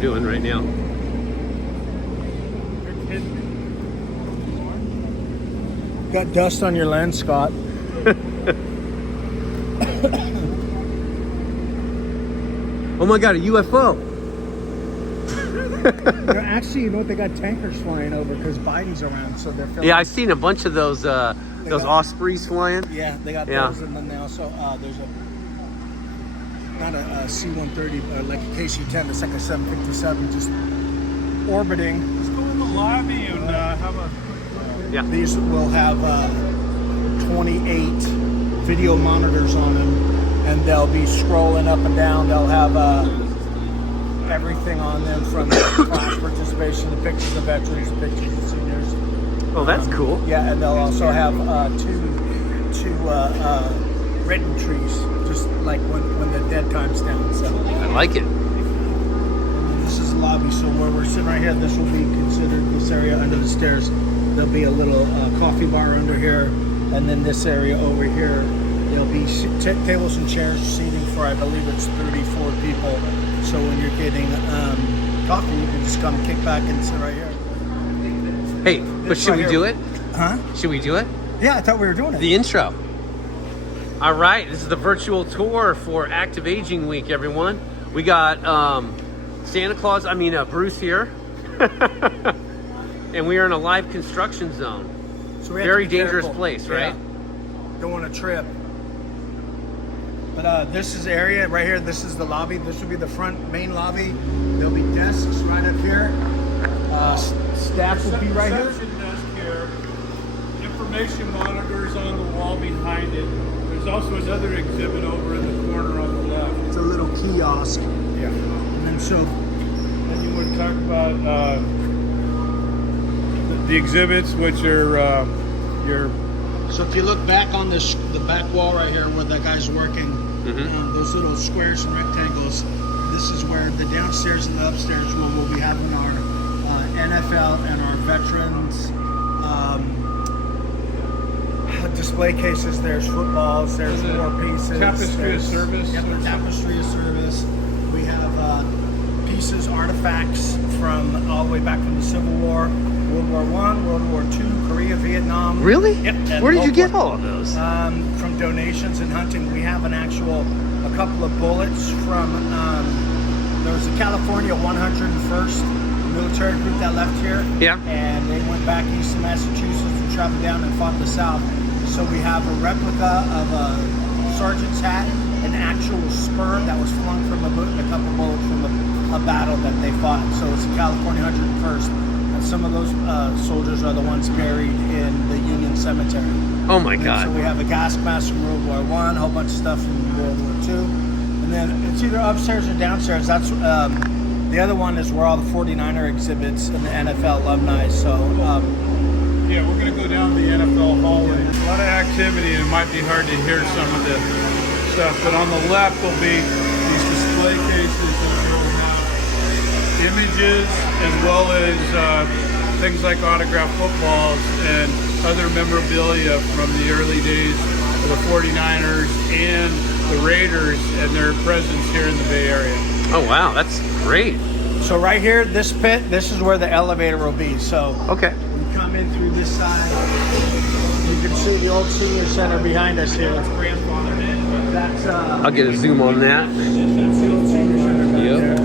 doing right now. Got dust on your lens, Scott. Oh my god, a UFO! Actually, you know what? They got tankers flying over because Biden's around, so they're filming. Yeah, I've seen a bunch of those Ospreys flying. Yeah, they got those, and then they also there's not a C-130, like a KC-10. It's like a 757, just orbiting. Let's go in the lobby and have a. Yeah. These will have 28 video monitors on them, and they'll be scrolling up and down. They'll have everything on them, from class participation, the pictures of veterans, the pictures of seniors. Oh, that's cool. Yeah, and they'll also have two written trees, just like when the dead time's down. So I like it. this is the lobby. So where we're sitting right here, this will be considered this area under the stairs. There'll be a little coffee bar under here, and then this area over here, there'll be tables and chairs seating for, I believe it's 34 people. So when you're getting coffee, you can just come kick back and sit right here. Hey, but should we do it? Huh? Should we do it? Yeah, I thought we were doing it. The intro. All right, this is the virtual tour for Active Aging Week, everyone. We got Bruce here. And we are in a live construction zone. So we have Very to be dangerous careful. place, right? Yeah. Don't want to trip. But this is the area right here. This is the lobby. This will be the front main lobby. There'll be desks right up here. Staff will be right here. Reception desk here. Information monitors on the wall behind it. There's also another exhibit over in the corner on the left. It's a little kiosk. Yeah. And then so Then you would talk about the exhibits, which are your. So if you look back on this, the back wall right here where that guy's working, those little squares and rectangles, this is where the downstairs and the upstairs where we'll be having our NFL and our veterans display cases. There's footballs, there's war pieces. Tapestry of service. Yep, the tapestry of service. We have pieces, artifacts from all the way back from the Civil War. World War I, World War II, Korea, Vietnam. Really? Yep. And Where did you get all of those? From donations and hunting. We have a couple of bullets from, there was a California 101st military group that left here. Yeah. And they went back east to Massachusetts and traveled down and fought the South. So we have a replica of a sergeant's hat, an actual spur that was flung from a boot, and a couple bullets from a battle that they fought. So it's a California 101st. And some of those soldiers are the ones buried in the Union Cemetery. Oh my And God. so we have a gas mask from World War I, a whole bunch of stuff from World War II. And then it's either upstairs or downstairs. That's the other one is where all the 49er exhibits and the NFL alumni. So Yeah, we're going to go down the NFL hallway. There's a lot of activity, and it might be hard to hear some of the stuff. But on the left will be these display cases that will have images as well as things like autographed footballs and other memorabilia from the early days of the 49ers and the Raiders and their presence here in the Bay Area. Oh wow, that's great. So right here, this pit, this is where the elevator will be. So Okay. we come in through this side. You can see the old senior center behind us here. It's grandfathered in. That's I'll get a zoom on that. that's the old senior center back Yep. there. So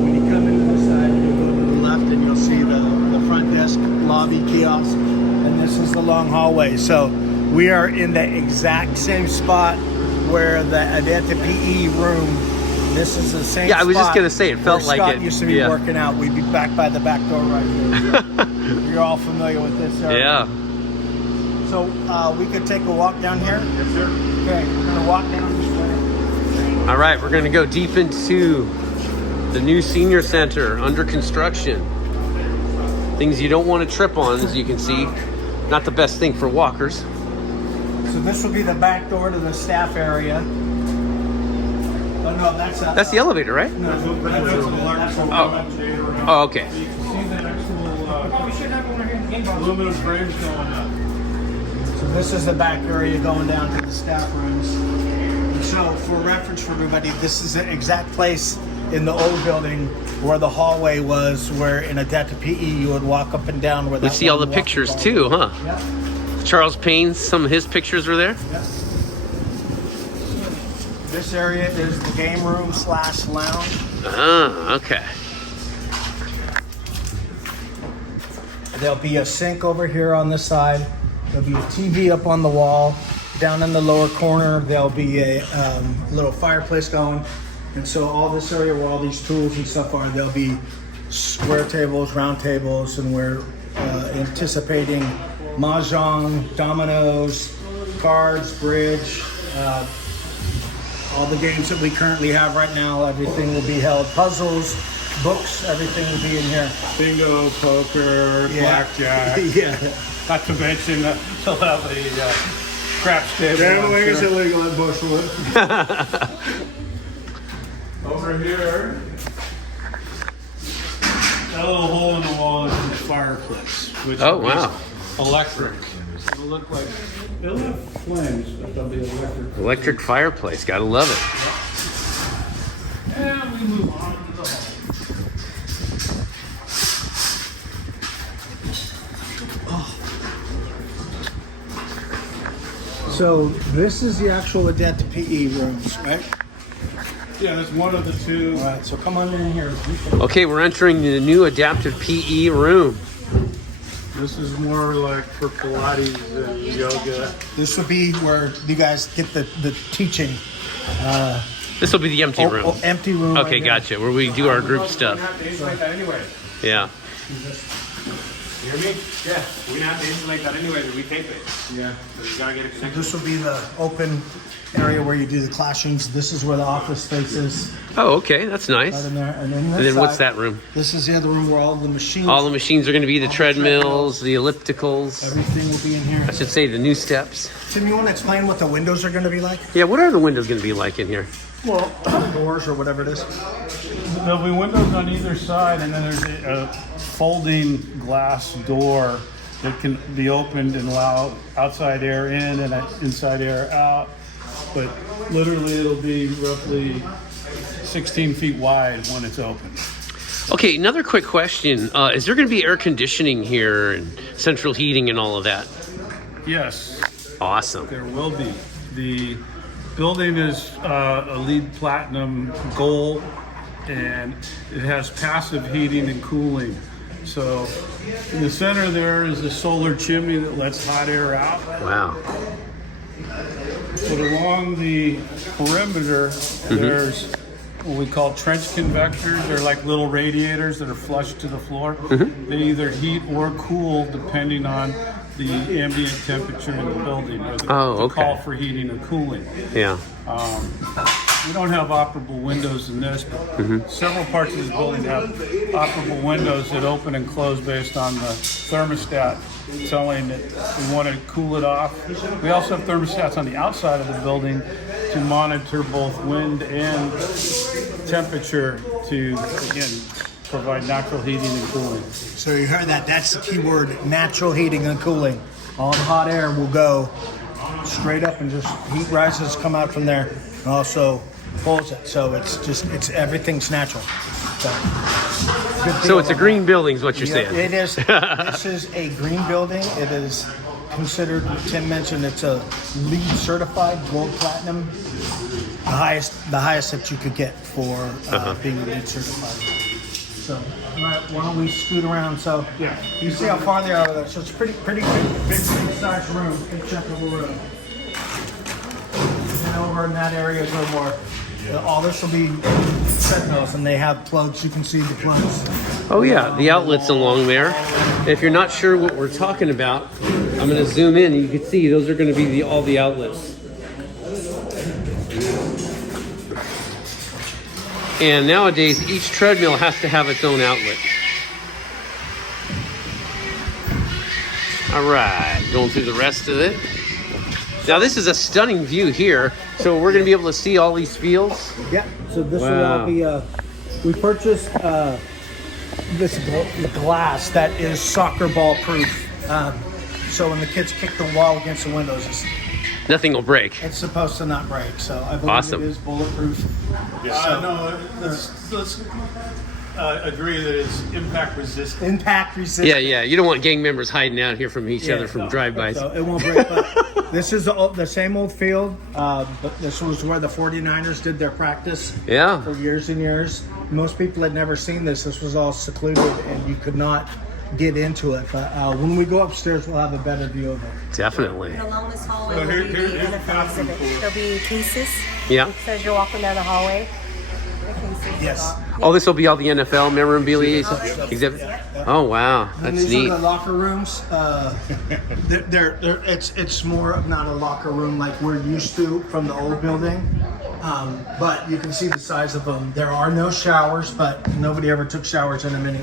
when you come into this side, you go to the left and you'll see the front desk, lobby, kiosk, and this is the long hallway. So we are in the exact same spot where the Adenta PE room. This is the same. Yeah, I was just spot gonna say, it felt where like Scott it- used to be yeah. working out. We'd be back by the back door right here. You're all familiar with this area. Yeah. So we could take a walk down here. Yes, sir. Okay, we're gonna walk down this way. All right, we're gonna go deep into the new senior center under construction. Things you don't want to trip on, as you can see. Not the best thing for walkers. So this will be the back door to the staff area. Oh no, That's the elevator, right? No, That's an electrical Oh. elevator. Oh, okay. You can see the actual we should have one here in the game box. aluminum frames going up. So this is the back area going down to the staff rooms. And so for reference for everybody, this is the exact place in the old building where the hallway was, where in adaptive PE you would walk up and down. Where We see all the pictures too, huh? Yeah. Charles Payne, some of his pictures were there. Yeah. This area is the game room / lounge. Ah, okay. There'll be a sink over here on this side. There'll be a TV up on the wall. Down in the lower corner, there'll be a little fireplace going. And so all this area where all these tools and stuff are, there'll be square tables, round tables, and we're anticipating mahjong, dominoes, cards, bridge, all the games that we currently have right now. Everything will be held. Puzzles, books, everything will be in here. Bingo, poker, blackjack. Yeah. Not to mention they'll have a craps table. Gambling is illegal at Bushwood. Over here, that little hole in the wall is the fireplace, which Oh, wow. is electric. It'll look like it'll have flames, but they'll be electric. Electric fireplace, gotta love it. And we move on to the hall. So this is the actual adaptive PE rooms, right? Yeah, that's one of the two. All right, so come on in here. Okay, we're entering the new adaptive PE room. This is more like for Pilates and yoga. This would be where you guys get the teaching. This will be the empty room. Empty room. Okay, right gotcha. Where we do our group stuff. Anyway. Yeah. You hear me? Yeah. We're not insulate that anyway, but we tape it. Yeah. So you gotta get it here. connected. This will be the open area where you do the classrooms. This is where the office space is. Oh, okay, that's nice. Right in there. And then, And then what's that room? This is the other room where all the machines. All the machines are going to be the treadmills, the ellipticals. Everything will be in here. I should say the new steps. Tim, you want to explain what the windows are going to be like? Yeah, what are the windows going to be like in here? Well, doors or whatever it is. There'll be windows on either side, and then there's a folding glass door that can be opened and allow outside air in and inside air out. But literally, it'll be roughly 16 feet wide when it's open. Okay, another quick question. Is there going to be air conditioning here and central heating and all of that? Yes, Awesome. there will be. The building is a LEED Platinum Gold, and it has passive heating and cooling. So in the center there is a solar chimney that lets hot air out. Wow. But along the perimeter, there's what we call trench convectors. They're like little radiators that are flush to the floor. They either heat or cool depending on the ambient temperature in the building, or the call for heating or cooling. Yeah. We don't have operable windows in this, but several parts of this building have operable windows that open and close based on the thermostat telling it we want to cool it off. We also have thermostats on the outside of the building to monitor both wind and temperature to, again, provide natural heating and cooling. So you heard that. That's the key word, natural heating and cooling. All the hot air will go straight up and just heat rises come out from there and also pulls it. So it's everything's natural. So it's a green building is what you're saying. It is. This is a green building. It is considered, Tim mentioned, it's a LEED certified gold platinum. The highest that you could get for being LEED certified. So, all right, why don't we scoot around? So, Yeah. you see how far they are with us. So it's pretty big size room, big chunk of a room. And over in that area is a little more. All this will be treadmills, and they have plugs. You can see the plugs. Oh yeah, the outlets along there. If you're not sure what we're talking about, I'm going to zoom in and you can see those are going to be all the outlets. And nowadays, each treadmill has to have its own outlet. All right, going through the rest of it. Now this is a stunning view here, so we're going to be able to see all these fields. Yeah. So this will Wow. all be. We purchased this glass that is soccer ball proof. So when the kids kick the wall against the windows, Nothing will break. It's supposed to not break, so I believe Awesome. it is bulletproof. No, let's agree that it's impact resistant. Impact resistant. Yeah. You don't want gang members hiding out here from each other from drive-bys. So it won't break. But this is the same old field, but this was where the 49ers did their practice Yeah. for years and years. Most people had never seen this. This was all secluded, and you could not get into it. But when we go upstairs, we'll have a better view of it. Definitely. Along this hallway So will be here's the the NFL bathroom exhibit. pool. There'll be cases. Yeah. So as you're walking down the hallway, the cases. Yes. Oh, this will be all the NFL memorabilia exhibit. Oh, wow. And That's these neat. are the locker rooms. It's more of not a locker room like we're used to from the old building. But you can see the size of them. There are no showers, but nobody ever took showers in them in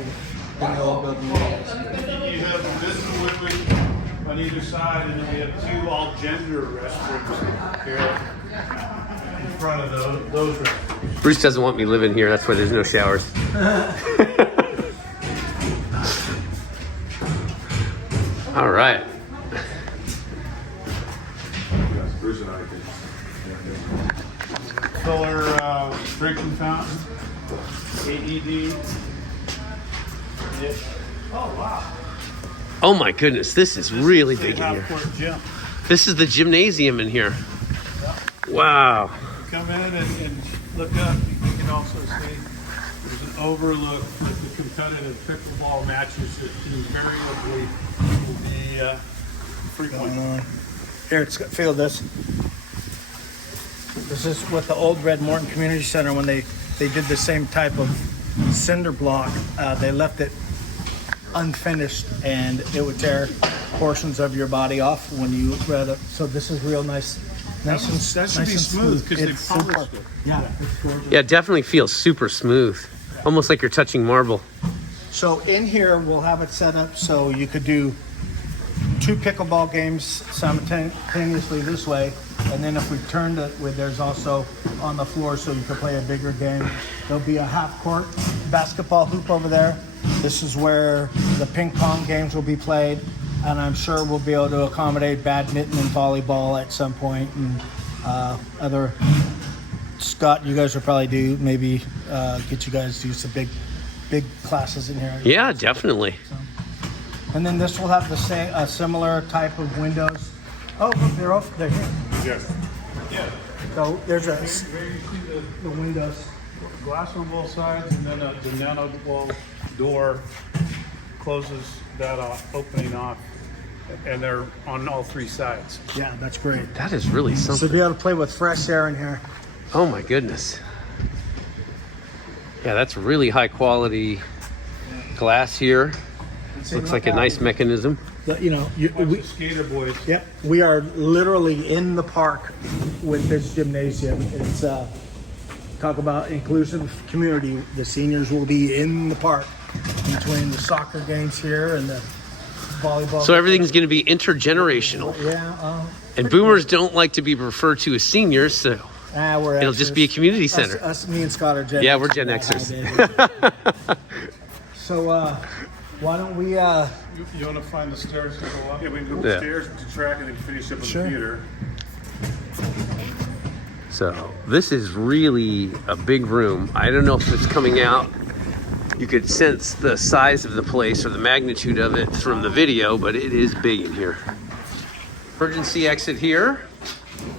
the old building. You have this is women on either side, and then we have 2 all gender restrooms here in front of those restrooms. Bruce doesn't want me living here. That's why there's no showers. All right. Solar drinking fountain, AED. Yeah. Oh wow! Oh my goodness, this is really big in here. Half-court gym. This is the gymnasium in here. Wow. Come in and look up. You can also see there's an overlook with the competitive pickleball matches that invariably will be frequent. Here, feel this. This is what the old Red Morton Community Center, when they did the same type of cinder block, they left it unfinished and it would tear portions of your body off when you read it. So this is real nice. That should be smooth because they It's polished super. it. Yeah, it's gorgeous. Yeah, it definitely feels super smooth. Almost like you're touching marble. So in here, we'll have it set up so you could do 2 pickleball games simultaneously this way. And then if we turned it, there's also on the floor so you could play a bigger game. There'll be a half-court basketball hoop over there. This is where the ping pong games will be played. And I'm sure we'll be able to accommodate badminton and volleyball at some point. And other, Scott, you guys will probably do, maybe get you guys to do some big classes in here. Yeah, definitely. And then this will have the same, a similar type of windows. Oh, look, they're here. Yes. Yeah. So there's There you see the windows. the glass on both sides, and then the nano wall door closes that off, opening off, and they're on all 3 sides. Yeah, that's great. That is really So something. be able to play with fresh air in here. Oh my goodness. Yeah, that's really high quality glass here. Looks like a nice mechanism. You know, Watch the skater boys. yep, we are literally in the park with this gymnasium. It's talk about inclusive community. The seniors will be in the park between the soccer games here and the volleyball. So everything's going to be intergenerational. Yeah. And boomers don't like to be referred to as seniors, so We're it'll just be a community Us, center. me and Scott are Gen Yeah, Xers. we're Gen Yeah, Xers. I did. So why don't we? You want to find the stairs to go up? Yeah, we can go Yeah. upstairs to track and then finish up with Sure. the theater. So this is really a big room. I don't know if it's coming out. You could sense the size of the place or the magnitude of it from the video, but it is big in here. Emergency exit here.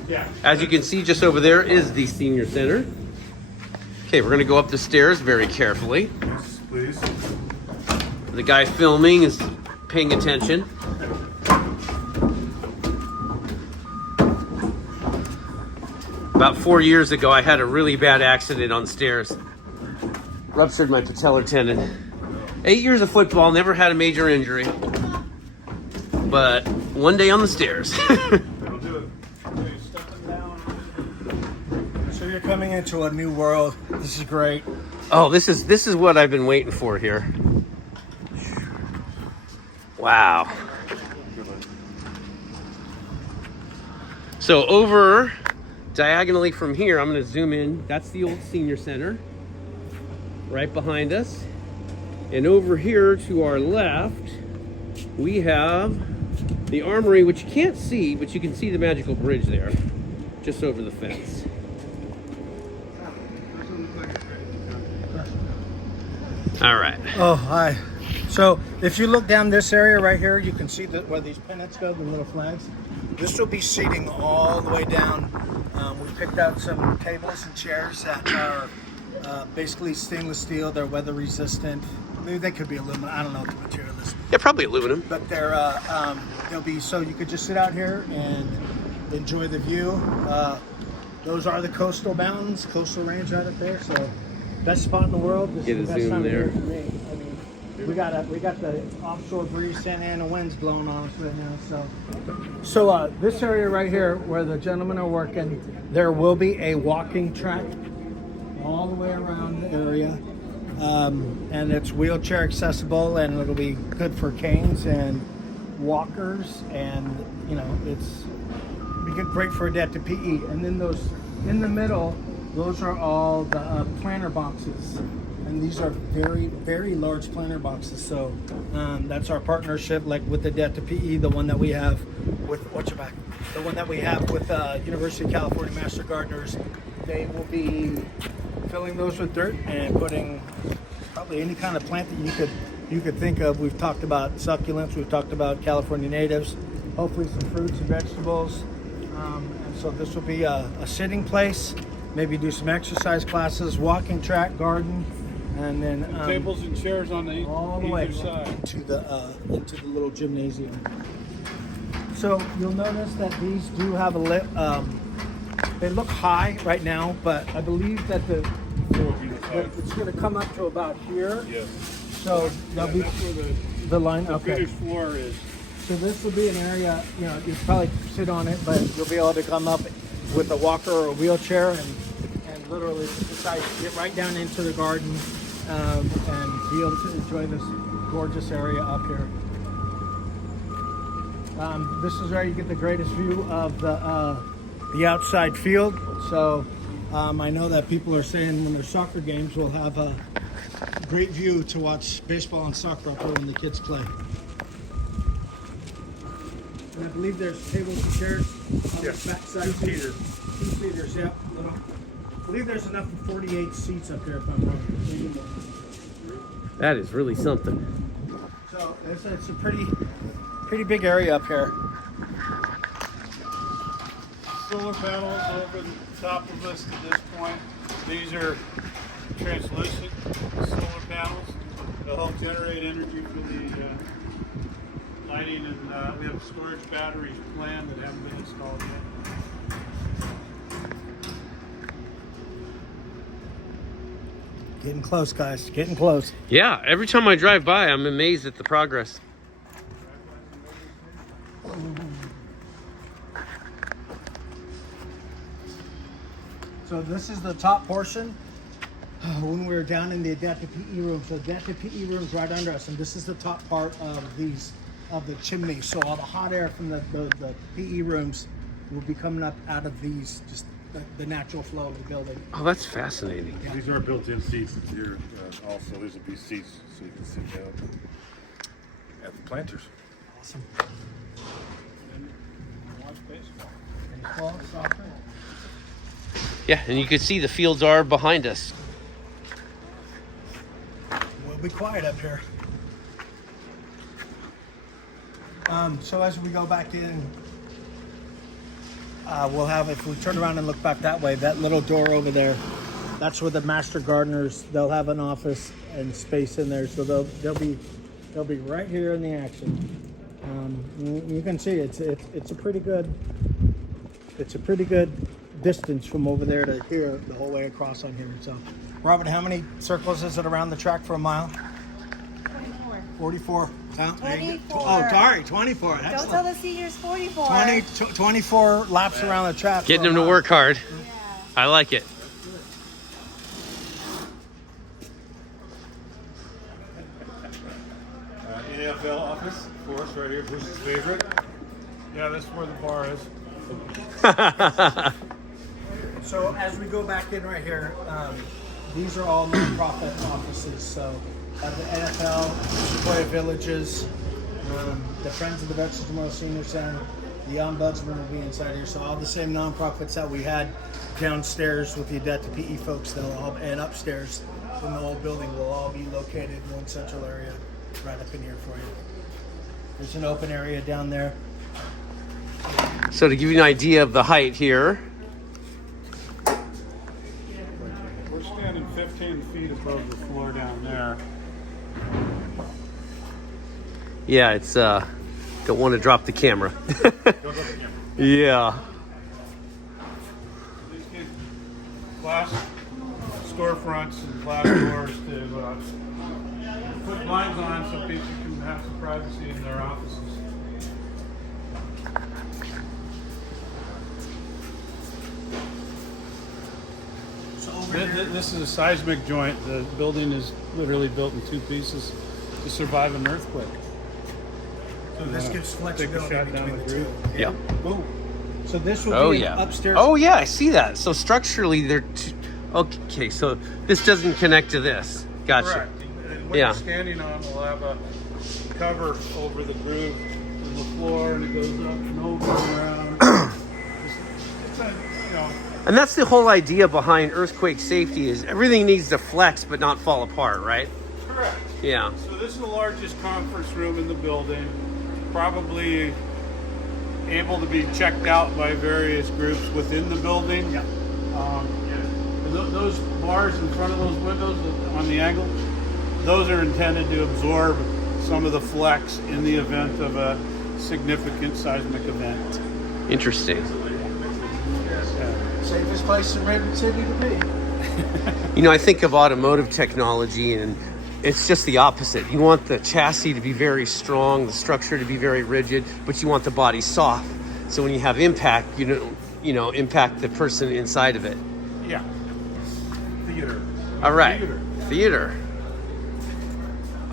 Yeah. As you can see, just over there is the senior center. Okay, we're gonna go up the stairs very carefully. Please. The guy filming is paying attention. About 4 years ago, I had a really bad accident on stairs. Ruptured my patellar tendon. 8 years of football, never had a major injury. But one day on the stairs. That'll do it. Okay, stepping down. So you're coming into a new world. This is great. Oh, this is what I've been waiting for here. Wow. So over diagonally from here, I'm going to zoom in. That's the old senior center right behind us. And over here to our left, we have The armory, which you can't see, but you can see the magical bridge there, just over the fence. All right. Oh, hi. So if you look down this area right here, you can see where these pennants go, the little flags. This will be seating all the way down. We picked out some tables and chairs that are basically stainless steel. They're weather resistant. Maybe they could be aluminum. I don't know what the material is. Yeah, probably aluminum. But they'll be, so you could just sit out here and enjoy the view. Those are the coastal mountains, coastal range right up there. So best spot in the world. This Get is a the best zoom time of there. year for me. I mean, we got the offshore breeze, Santa Ana winds blowing on us right now. So this area right here, where the gentlemen are working, there will be a walking track all the way around the area, and it's wheelchair accessible, and it'll be good for canes and walkers, and it's great for adaptive PE. And then those in the middle, those are all the planter boxes. And these are very, very large planter boxes. So that's our partnership, like with the Adaptive PE, the one that we have with the one that we have with University of California Master Gardeners. They will be filling those with dirt and putting probably any kind of plant that you could think of. We've talked about succulents. We've talked about California natives. Hopefully some fruits and vegetables. And so this will be a sitting place. Maybe do some exercise classes, walking track, garden. And then Tables and chairs on the all the way either side. into the little gymnasium. So you'll notice that these do have a lip. They look high right now, but I believe that it's going to come up to about here. Yes. So that'll be That's where the line. the Okay. finished floor is. So this will be an area, you'll probably sit on it, but you'll be able to come up with a walker or a wheelchair and literally decide to get right down into the garden and be able to enjoy this gorgeous area up here. This is where you get the greatest view of the outside field. So I know that people are saying when there's soccer games, we'll have a great view to watch baseball and soccer up here when the kids play. And I believe there's tables and chairs on the back side. Two-seaters, yeah. I believe there's enough for 48 seats up here if I'm wrong. That is really something. So it's a pretty big area up here. Solar panels over the top of us to this point. These are translucent solar panels. They'll help generate energy for the lighting, and we have storage batteries planned that haven't been installed yet. Getting close, guys. Getting close. Yeah, every time I drive by, I'm amazed at the progress. So this is the top portion. When we were down in the adaptive PE room, so adaptive PE room is right under us, and this is the top part of the chimney. So all the hot air from the PE rooms will be coming up out of these, just the natural flow of the building. Oh, that's fascinating. These are built-in seats here. Also, these will be seats so you can sit down at the planters. Awesome. Watch baseball. Baseball, soccer. Yeah, and you can see the fields are behind us. We'll be quiet up here. So as we go back in, we'll have, if we turn around and look back that way, that little door over there, that's where the master gardeners, they'll have an office and space in there. So they'll be right here in the action. You can see it's a pretty good distance from over there to here, the whole way across on here. So, Robert, how many circles is it around the track for a mile? 44. 24. Oh, sorry, 24. Don't Excellent. tell the seniors 44. 24 laps around the track. Getting for a them to mile. work hard. Yeah. I like it. NFL office, of course, right here. Bruce's favorite. Yeah, that's where the bar is. So as we go back in right here, these are all nonprofit offices. So the NFL, Sequoia Villages, The Friends of the Veterans Memorial Senior Center, the Ombudsman will be inside here. So all the same nonprofits that we had downstairs with the Adaptive PE folks, and upstairs in the old building will all be located in one central area right up in here for you. There's an open area down there. So to give you an idea of the height here, We're standing 15 feet above the floor down there. yeah, it's don't want to drop the camera. Yeah. These get glass storefronts and glass doors to put blinds on so people can have some privacy in their offices. So over here, This is a seismic joint. The building is literally built in two pieces to survive an earthquake. so this gives flexibility shot down between the the two. roof. Yeah. Boom. So this will Oh be yeah. upstairs. Oh yeah, I see that. So structurally, they're okay. So this doesn't connect to this. Gotcha. Correct. And what Yeah. you're standing on will have a cover over the groove in the floor, and it goes up and over and around. it's a, you know, And that's the whole idea behind earthquake safety is everything needs to flex but not fall apart, right? correct. Yeah. So this is the largest conference room in the building, probably able to be checked out by various groups within the building. Yeah. And those bars in front of those windows on the angle, those are intended to absorb some of the flex in the event of a significant seismic event. Interesting. Safest place in Redwood City to be. You know, I think of automotive technology and it's just the opposite. You want the chassis to be very strong, the structure to be very rigid, but you want the body soft. So when you have impact, you know, impact the person inside of it. Yeah. Theater. All right. Theater.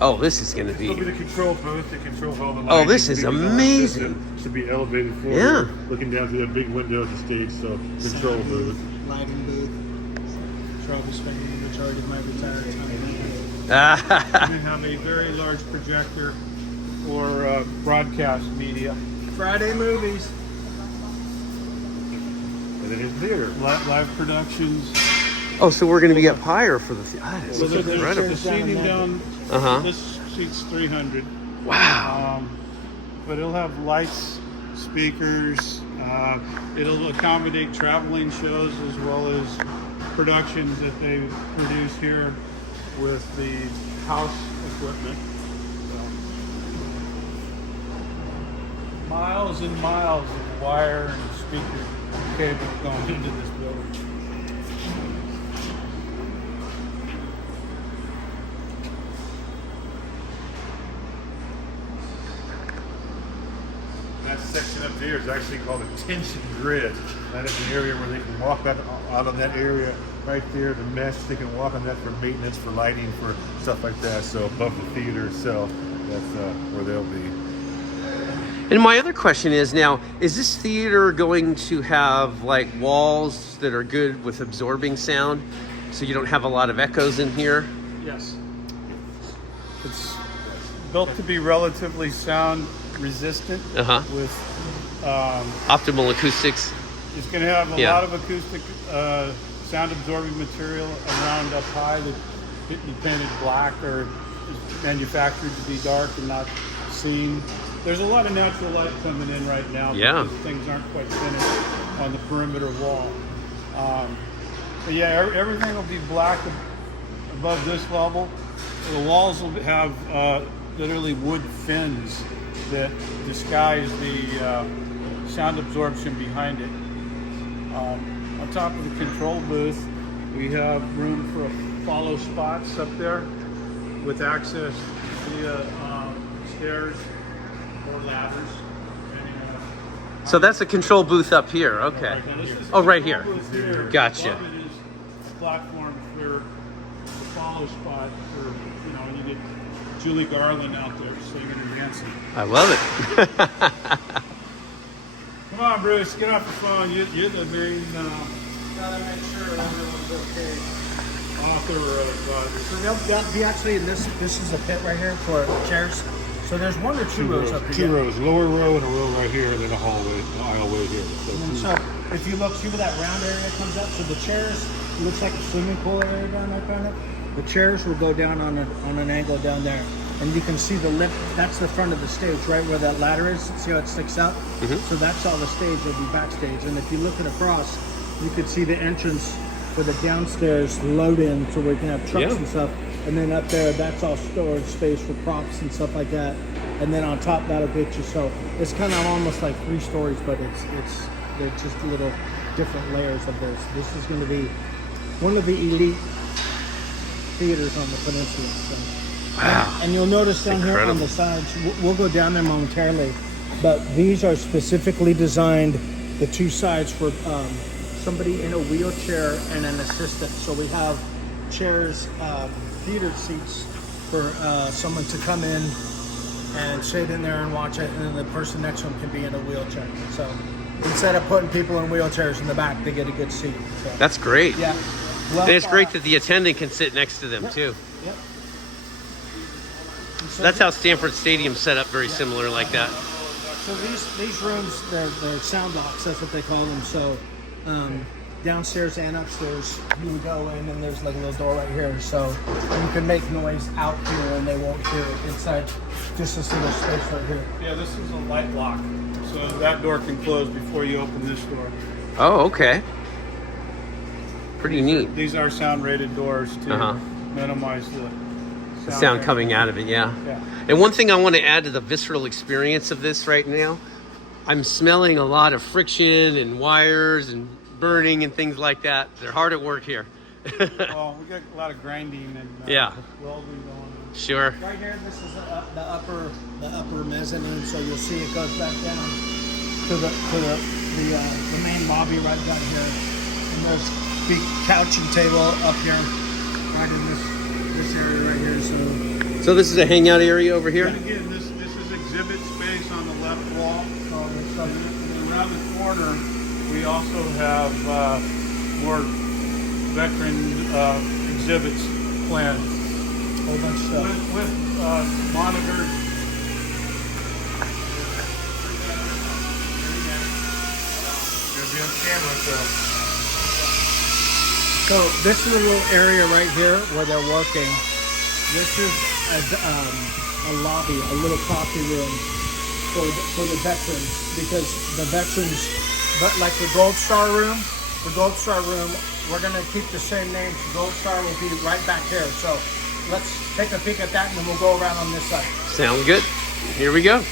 Oh, this is going to It'll be be. the control booth to control all the lighting. Oh, this is Maybe the amazing. system Should be elevated forward. Yeah. Looking down through that big window at the stage, so control booth. Lighting booth. Travis spending the majority of my retired time. We have a very large projector for broadcast media. Friday movies. And then his theater. Live productions. Oh, so we're going to be up higher for the. That's So there's incredible. the seating down. Uh-huh. This seats 300. Wow. But it'll have lights, speakers. It'll accommodate traveling shows as well as productions that they produce here with the house equipment. So, miles and miles of wire and speaker cables going into this building. That section up there is actually called a tension grid. That is an area where they can walk out on that area right there, the mesh. They can walk on that for maintenance, for lighting, for stuff like that. So above the theater itself, that's where they'll be. And my other question is now, is this theater going to have like walls that are good with absorbing sound so you don't have a lot of echoes in here? Yes. It's built to be relatively sound resistant Uh-huh. with Optimal acoustics. it's going to have a Yeah. lot of acoustic sound absorbing material around up high that can be painted black or is manufactured to be dark and not seen. There's a lot of natural light coming in right now Yeah. because things aren't quite finished on the perimeter wall. But yeah, everything will be black above this level. The walls will have literally wood fins that disguise the sound absorption behind it. On top of the control booth, we have room for follow spots up there with access via stairs or ladders. depending on- So that's a control booth up here. Okay. Now, this is the Oh, right control here. booth here. Gotcha. Above it is a platform for the follow spot for, you get Julie Garland out there singing and dancing. I love it. Come on, Bruce, get off the phone. You're the main Gotta make sure everyone's okay. author of So they'll be actually in this. This is a pit right here for chairs. So there's one or two rows up here. Two rows, lower row and a row right here, and then a hallway, an aisleway here. And so if you look, see where that round area comes up? So the chairs, it looks like a swimming pool area down there, kind of. The chairs will go down on an angle down there. And you can see the lip, that's the front of the stage, right where that ladder is. See how it sticks out? So that's all the stage, it'll be backstage. And if you look at across, you can see the entrance for the downstairs load in, so we can have trucks and stuff. And then up there, that's all storage space for props and stuff like that. And then on top, that'll get you. So it's kind of almost like 3 stories, but they're just little different layers of this. This is going to be one of the elite theaters on the peninsula. So. Wow. And you'll notice down here on the sides, we'll go down there momentarily, but these are specifically designed, the 2 sides, for somebody in a wheelchair and an assistant. So we have chairs, theater seats for someone to come in and sit in there and watch it, and then the person next to them can be in a wheelchair. So instead of putting people in wheelchairs in the back, they get a good seat. So. That's great. Yeah. Well, And it's great that the attendant can sit next to them too. Yep. So That's how Stanford Stadium's set up, very similar like that. So these rooms, they're sound box, that's what they call them. So downstairs and upstairs, you would go in and there's like a little door right here. So you can make noise out here and they won't hear it inside. Just this little space right here. Yeah, this is a light lock, so that door can close before you open this door. Oh, okay. Pretty neat. These are sound rated doors to minimize the Sound coming out of it, yeah. And one thing I want to add to the visceral experience of this right now, I'm smelling a lot of friction and wires and burning and things like that. They're hard at work here. Well, we got a lot of grinding and welding going on. Sure. Right here, this is the upper mezzanine. So you'll see it goes back down to the main lobby right down here. And there's big couch and table up here, right in this area right here. So this is a hangout area over here? And again, this is exhibit space on the left wall. And then around the corner, we also have more veteran exhibits planned. A whole bunch of stuff. With monitors. Gonna be on camera, so. So this is a little area right here where they're working. This is a lobby, a little coffee room for the veterans, because the veterans, but like the Gold Star room, we're gonna keep the same name. The Gold Star will be right back here. So let's take a peek at that, and then we'll go around on this side. Sound good. Here we go.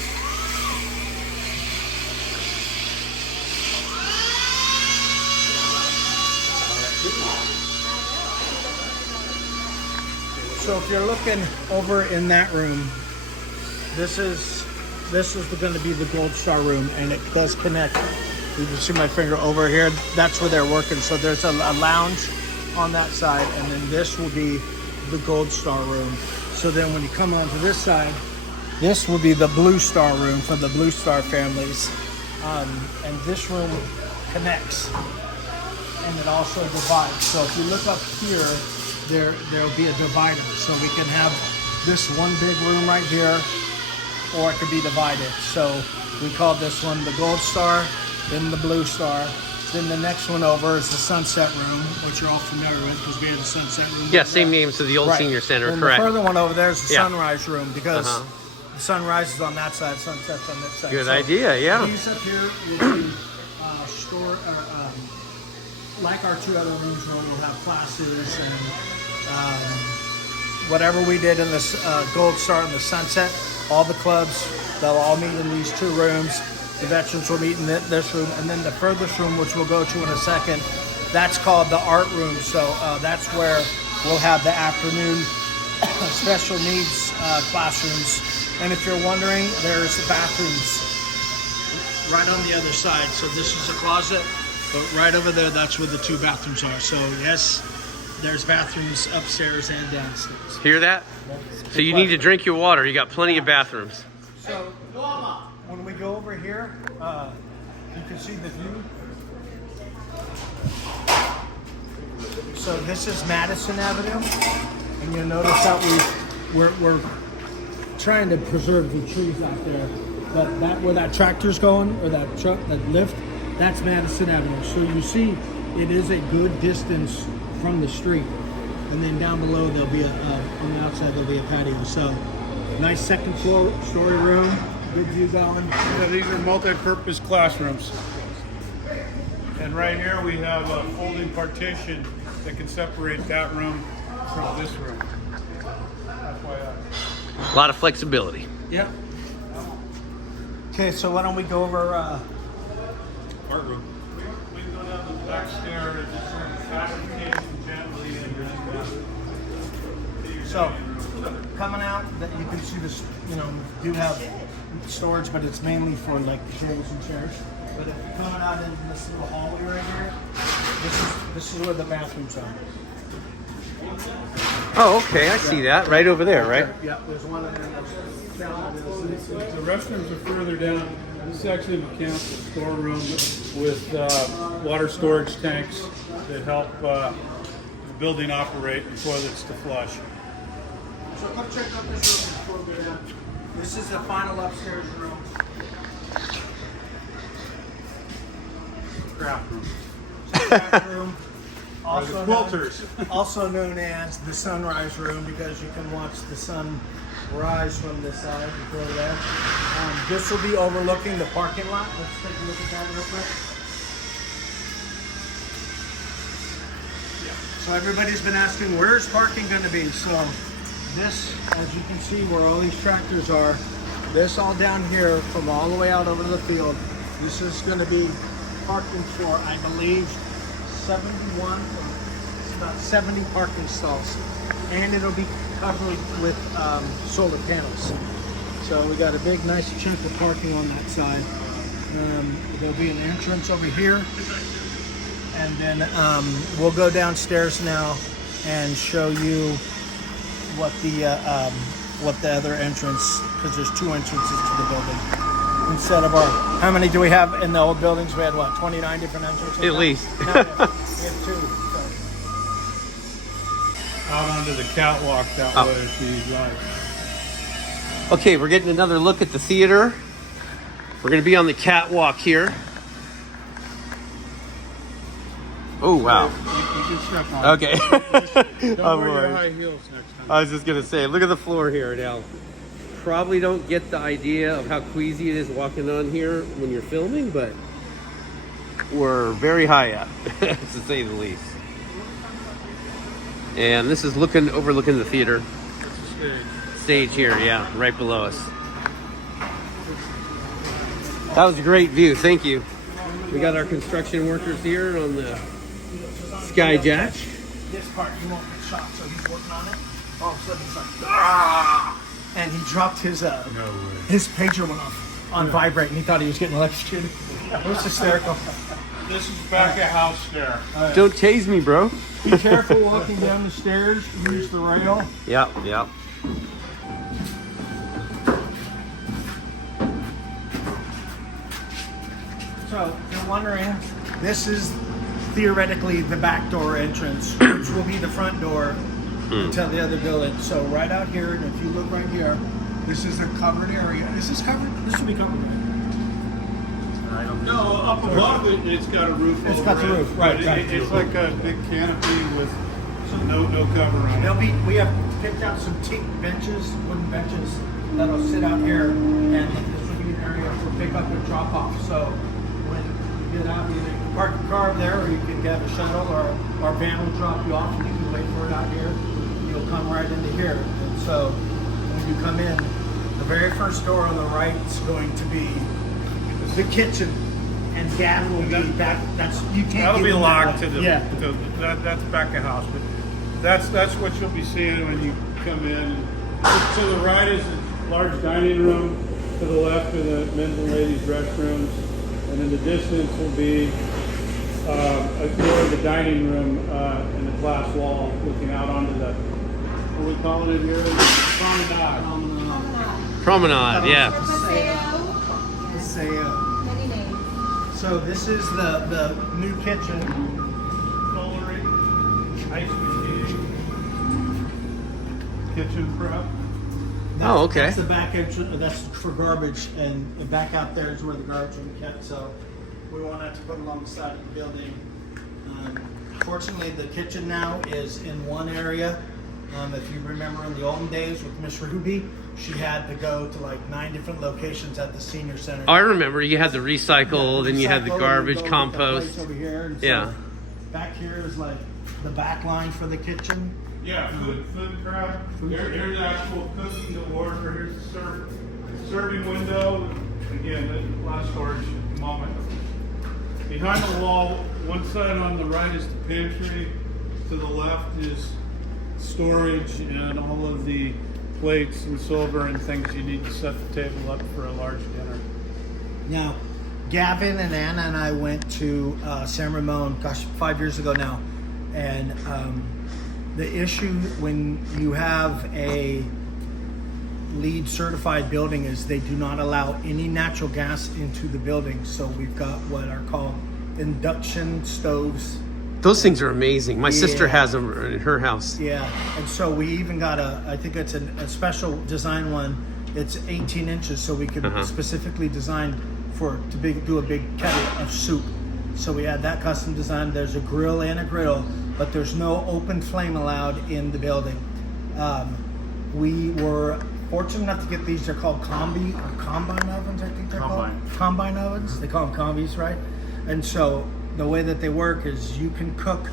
So if you're looking over in that room, this is going to be the Gold Star room, and it does connect. You can see my finger over here. That's where they're working. So there's a lounge on that side, and then this will be the Gold Star room. So then when you come onto this side, this will be the Blue Star room for the Blue Star families. And this room connects, and it also divides. So if you look up here, there'll be a divider, so we can have this one big room right here, or it could be divided. So we call this one the Gold Star, then the Blue Star, then the next one over is the Sunset Room, which you're all familiar with because we had the Sunset Room. Yeah, same names to the old Right. senior center, And correct. the further one over there is the Yeah. Sunrise Room, because the sun rises on that side, sunsets on this side. Good So idea, yeah. These up here will be like our 2 other rooms where we'll have classes and whatever we did in this Gold Star and the Sunset, all the clubs, they'll all meet in these 2 rooms. The veterans will meet in this room, and then the furthest room, which we'll go to in a second, that's called the art room. So that's where we'll have the afternoon special needs classrooms. And if you're wondering, there's bathrooms right on the other side. So this is a closet, but right over there, that's where the 2 bathrooms are. So yes, there's bathrooms upstairs and downstairs. Hear that? So you need to drink your water. You got plenty of bathrooms. So when we go over here, you can see the view. So this is Madison Avenue, and you'll notice that we're trying to preserve the trees out there. But that where that tractor's going, or that truck, that lift, that's Madison Avenue. So you see, it is a good distance from the street. And then down below there'll be on the outside there'll be a patio. So nice second story room, good view going. Yeah, these are multi-purpose classrooms. And right here we have a folding partition that can separate that room from this room. FYI. A lot of flexibility. Yep. Okay, so why don't we go over Art room. We can go down the back stairs and just sort of fabricate gently into this. so coming out that you can see this, you know, do have storage, but it's mainly for like tables and chairs. But if you're coming out into this little hallway right here, this is where the bathrooms are. Oh, okay, I see that right over there, right? Yeah, there's one in there. The restrooms are further down. This is actually a mechanical storeroom with water storage tanks that help the building operate and toilets to flush. So come check out this room before we go down. This is the final upstairs room. Craft room. Craft room. The quilters. Also known as the sunrise room, because you can watch the sun rise from this side and go there. This will be overlooking the parking lot. Let's take a look at that real quick. So everybody's been asking, where's parking going to be? So this, as you can see where all these tractors are, this all down here from all the way out over to the field, this is going to be parking for, I believe, 71, it's about 70 parking stalls, and it'll be covered with solar panels. So we got a big, nice chunk of parking on that side. There'll be an entrance over here, and then we'll go downstairs now and show you what the other entrance, because there's two entrances to the building. Instead of how many do we have in the old buildings? We had what, 29 different entrances? At least. No, we have two. So. Out onto the catwalk that way if you like. Okay, we're getting another look at the theater. We're going to be on the catwalk here. Oh, wow. You can step on Okay. it. Don't I'm wear your worried. high heels next time. I was just going to say, look at the floor here now. Probably don't get the idea of how queasy it is walking on here when you're filming, but we're very high up, to say the least. And this is overlooking the theater. Stage here, yeah, right below us. That was a great view, thank you. We got our construction workers here on the Skyjack. This part you won't get shot, so he's working on it. All of a sudden he's like, ah! And he dropped his pager went off on vibrate, and he thought he was getting electrocuted. It was hysterical. This is back of house stair. Don't tase me, bro. Be careful walking down the stairs. Use the rail. Yep, yep. So if you're wondering, this is theoretically the back door entrance, which will be the front door to the other building. So right out here, and if you look right here, this is a covered area. Is this covered? This will be covered, right? No, up above it, it's got a roof. It's over got the it, roof, but right. It's like a big canopy with no cover on it. We have picked out some teak benches, wooden benches that'll sit out here, and this will be an area for pickup and drop off. So when you get out, either you can park your car there, or you can get a shuttle, or our van will drop you off, and you can wait for it out here. You'll come right into here. And so when you come in, the very first door on the right is going to be the kitchen, and Dad will be that's you can't. That'll get be in that locked way. to the. Yeah. That's back of house, but that's what you'll be seeing when you come in. To the right is a large dining room. To the left are the men's and ladies' restrooms, and in the distance will be a door of the dining room and the glass wall looking out onto the. What are we calling it here? Promenade. Promenade, yeah. Many names. So this is the new kitchen. Culinary, ice machine, kitchen prep. Oh, okay. That's the back entrance. That's for garbage, and back out there is where the garbage will be kept. So we wanted to put along the side of the building. Fortunately, the kitchen now is in one area. If you remember in the olden days with Miss Ruby, she had to go to like 9 different locations at the senior center. I remember you had the recycle, then you had the Recycle, garbage, and go get the compost. plates over here. And so Yeah. back here is like the back line for the kitchen. Yeah, food prep. Here's the actual cooking, the order. Here's the serving window. Again, the last storage moment. Behind the wall, one side on the right is the pantry. To the left is storage and all of the plates and silver and things you need to set the table up for a large dinner. Now, Gavin and Anna and I went to San Ramon, 5 years ago now, and the issue when you have a LEED certified building is they do not allow any natural gas into the building. So we've got what are called induction stoves. Those things are amazing. My sister Yeah. has them in her house. Yeah, and so we even got I think it's a special design one. It's 18 inches, so we could specifically design do a big kettle of soup. So we had that custom design. There's a grill and a griddle, but there's no open flame allowed in the building. We were fortunate enough to get these. They're called combine ovens, I think they're called. Combine ovens. They call them combis, right? And so the way that they work is you can cook.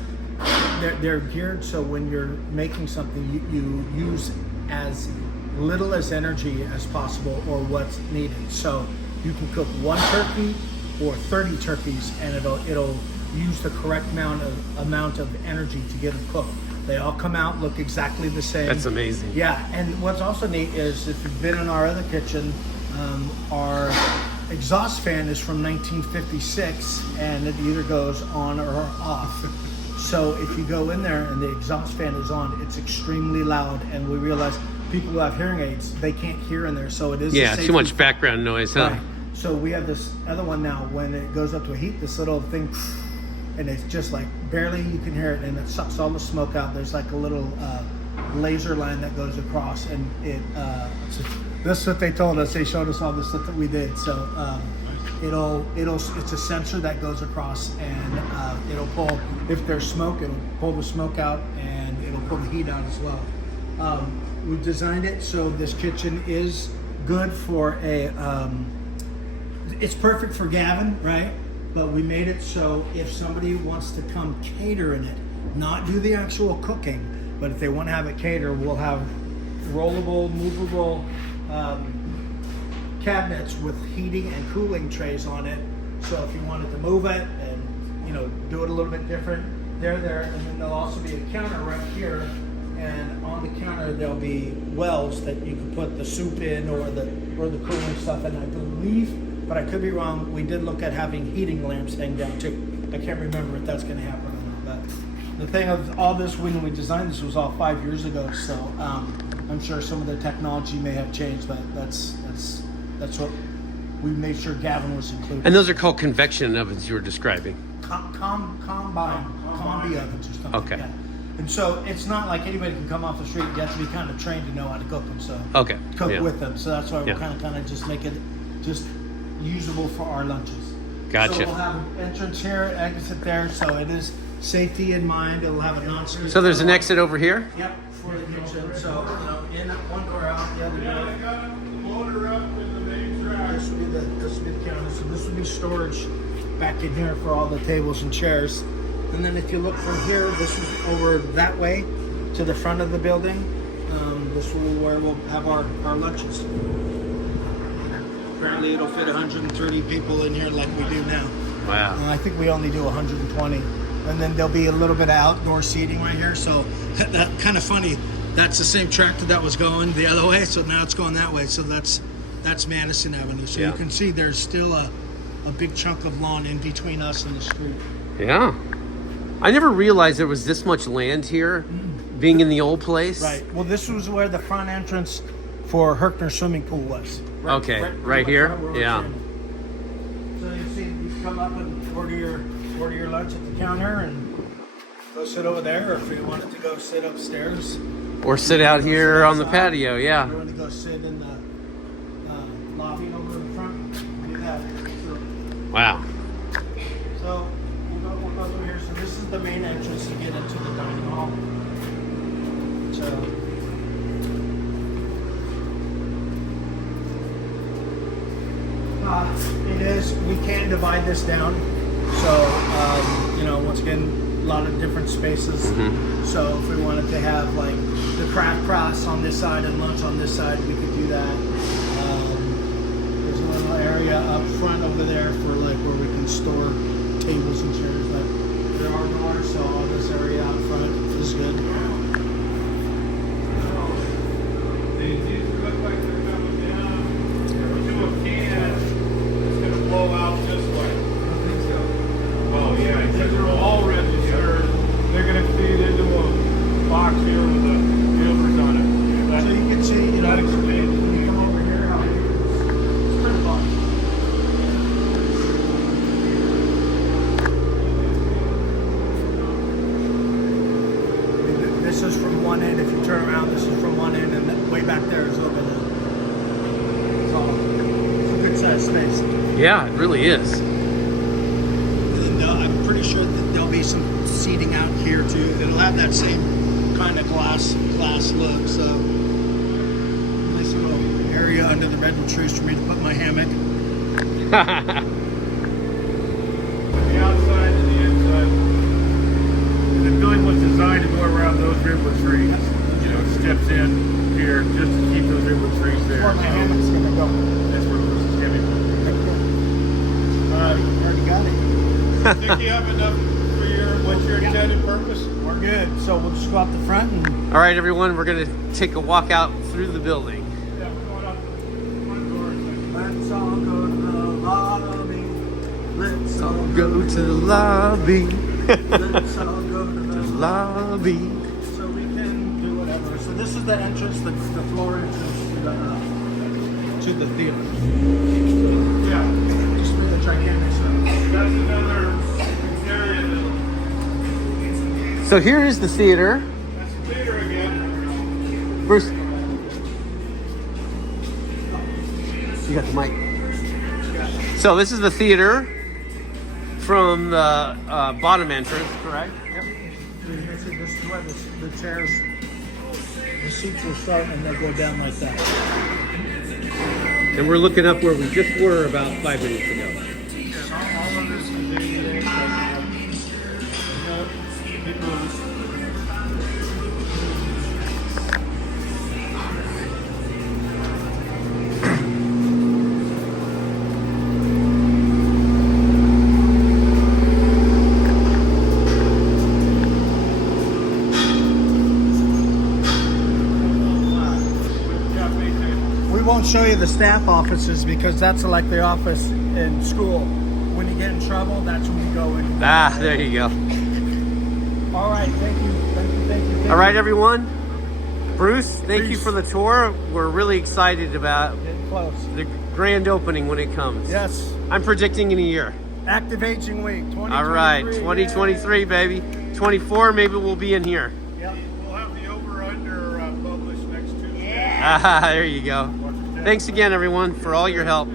They're geared so when you're making something, you use as little as energy as possible or what's needed. So you can cook 1 turkey or 30 turkeys, and it'll use the correct amount of energy to get them cooked. They all come out, look exactly the same. That's amazing. Yeah, and what's also neat is if you've been in our other kitchen, our exhaust fan is from 1956, and it either goes on or off. So if you go in there and the exhaust fan is on, it's extremely loud, and we realize people who have hearing aids, they can't hear in there. So it is Yeah, a too much safety- background noise, huh? Right. So we have this other one now. When it goes up to a heat, this little thing, and it's just like barely you can hear it, and it sucks all the smoke out. There's like a little laser line that goes across, and this is what they told us. They showed us all the stuff that we did. So it's a sensor that goes across, and it'll pull, if there's smoke, it'll pull the smoke out, and it'll pull the heat out as well. We designed it so this kitchen is good for it's perfect for Gavin, right? But we made it so if somebody wants to come cater in it, not do the actual cooking, but if they want to have it cater, we'll have rollable, movable cabinets with heating and cooling trays on it. So if you wanted to move it and do it a little bit different, they're there. And then there'll also be a counter right here, and on the counter there'll be wells that you can put the soup in or the cooling stuff. And I believe, but I could be wrong, we did look at having heating lamps hang down too. I can't remember if that's going to happen or not. But the thing of all this, when we designed this, was all 5 years ago. So I'm sure some of the technology may have changed, but that's what we made sure Gavin was included. And those are called convection ovens you were describing. Combi ovens or something. Okay. Yeah. And so it's not like anybody can come off the street. You have to be kind of trained to know how to cook them. So Okay. cook Yeah. with them. So that's why we're Yeah. kind of just make it just usable for our lunches. Gotcha. So we'll have an entrance here, exit there. So it is safety in mind. It'll have a non-slip. So there's an exit over here? Yep, for the kitchen. So in one door, out the other door. Got the motor up in the main track. This would be the counter. So this would be storage back in here for all the tables and chairs. And then if you look from here, this is over that way to the front of the building. This is where we'll have our lunches. Apparently it'll fit 130 people in here like we do now. Wow. I think we only do 120. And then there'll be a little bit of outdoor seating right here. So that kind of funny. That's the same tractor that was going the other way. So now it's going that way. So that's Madison Avenue. So Yeah. you can see there's still a big chunk of lawn in between us and the street. Yeah. I never realized there was this much land here, being in the old place. Right. Well, this was where the front entrance for Herkner swimming pool was. Okay, right here? where we're Yeah. standing. So you see, you come up and order your lunch at the counter and go sit over there, or if you wanted to go sit upstairs, Or sit out here on the patio, You yeah. want to go sit in the lobby over in front? Do that. Wow. So we'll go through here. So this is the main entrance to get into the dining hall. So it is. We can divide this down. So you know, once again, a lot of different spaces. So if we wanted to have like the craft class on this side and lunch on this side, we could do that. There's a little area up front over there for like where we can store tables and chairs. But there are doors, so all this area out front is good. These look like they're coming down to a can. It's going to blow out this way. I think so. Well, yeah, because they're all registered. They're going to feed into a box here with the filters on it. So you can see, you know, That explains when you come over here, how it's pretty fun. This is from one end. If you turn around, this is from one end, and way back there is open. So it's a good sized space. Yeah, it really is. And I'm pretty sure that there'll be some seating out here too. It'll have that same kind of glass look. So nice little area under the redwood trees for me to put my hammock. the outside and the inside. And the building was designed to go around those redwood trees. You know, it steps in here just to keep those redwood trees there. Where my hammock's gonna go. That's where Bruce's hammock will be. Already got it. Think you have enough for what's your intended purpose? We're good. So we'll just go out the front and All right, everyone, we're going to take a walk out through the building. Yeah, we're going out the front door. let's all go to the lobby. Let's all Go to the lobby. let's all go to the Lobby. So we can do whatever. So this is the entrance, the floor entrance to the theater. Yeah, Just for the gigantic stuff. that's another area that, So here is the theater. that's the theater again. Bruce, you got the mic. So this is the theater from the bottom entrance, correct? Yep. This is where the chairs, the seats will start and they'll go down like that. And we're looking up where we just were about 5 minutes ago. All of this is ADA We won't show you the staff offices because that's like the office in school. When you get in trouble, that's when you go in. Ah, there you go. All right, thank you. All right, everyone. Bruce, thank you for the tour. We're really excited about Getting close. the grand opening when it comes. Yes. I'm predicting in a year. Active Aging Week 2023. All right, 2023, baby. 24, maybe we'll be in here. Yep. We'll have the over-under published next Tuesday. Ah, there you go. Thanks again, everyone, for all your help.